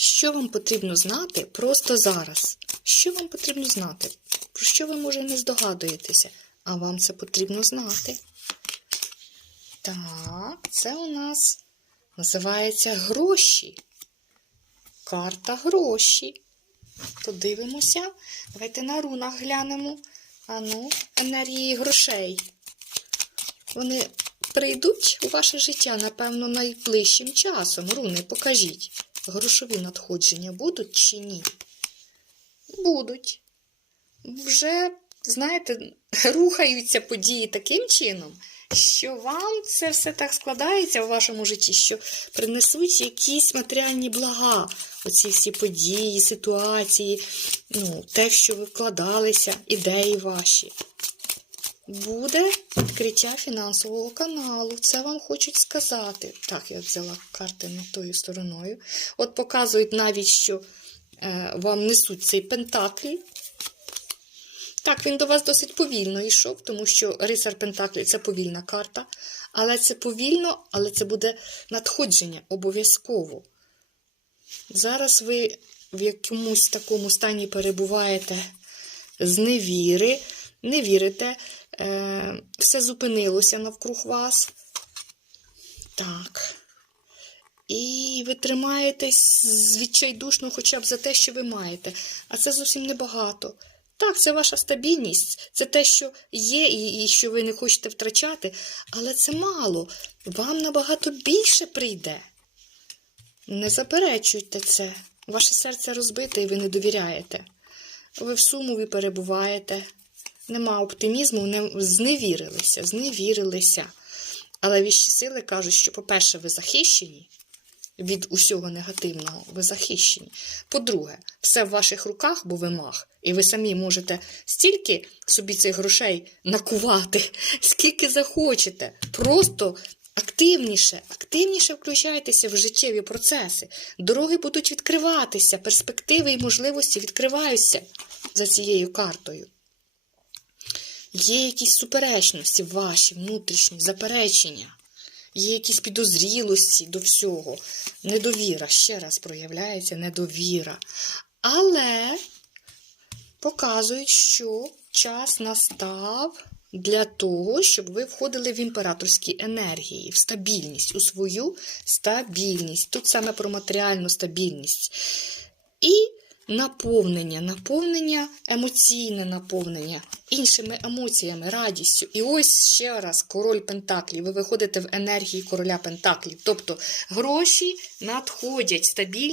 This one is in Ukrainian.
Що вам потрібно знати просто зараз? Що вам потрібно знати? Про що ви, може, не здогадуєтеся, а вам це потрібно знати. Так, це у нас називається гроші. Карта гроші. Подивимося. Давайте на рунах глянемо. Ану, енергії грошей. Вони прийдуть у ваше життя, напевно, найближчим часом. Руни, покажіть. Грошові надходження будуть чи ні? Будуть. Вже, знаєте, рухаються події таким чином, що вам це все так складається у вашому житті, що принесуть якісь матеріальні блага. Оці всі події, ситуації, ну, те, що ви вкладалися, ідеї ваші. Буде відкриття фінансового каналу. Це вам хочуть сказати. Так, я взяла карти не тою стороною. От показують навіть, що е, вам несуть цей пентаклі. Так, він до вас досить повільно йшов, тому що рицар Пентаклі це повільна карта. Але це повільно, але це буде надходження обов'язково. Зараз ви в якомусь такому стані перебуваєте з невіри, не вірите, е, все зупинилося навкруг вас. Так. І ви тримаєтесь з відчайдушно хоча б за те, що ви маєте. А це зовсім небагато. Так, це ваша стабільність, це те, що є, і, і що ви не хочете втрачати, але це мало. Вам набагато більше прийде. Не заперечуйте це. Ваше серце розбите і ви не довіряєте. Ви в сумові перебуваєте. Нема оптимізму, не зневірилися, зневірилися. Але віщі сили кажуть, що, по-перше, ви захищені від усього негативного, ви захищені. По-друге, все в ваших руках, бо ви маг, і ви самі можете стільки собі цих грошей накувати, скільки захочете. Просто активніше, активніше включайтеся в життєві процеси. Дороги будуть відкриватися, перспективи і можливості відкриваються за цією картою. Є якісь суперечності ваші, внутрішні заперечення, є якісь підозрілості до всього. Недовіра, ще раз проявляється недовіра. Але показують, що час настав для того, щоб ви входили в імператорські енергії, в стабільність, у свою стабільність. Тут саме про матеріальну стабільність. І наповнення, наповнення, емоційне наповнення іншими емоціями, радістю. І ось ще раз король Пентаклів. Ви виходите в енергії короля Пентаклів. Тобто гроші надходять, стабільність.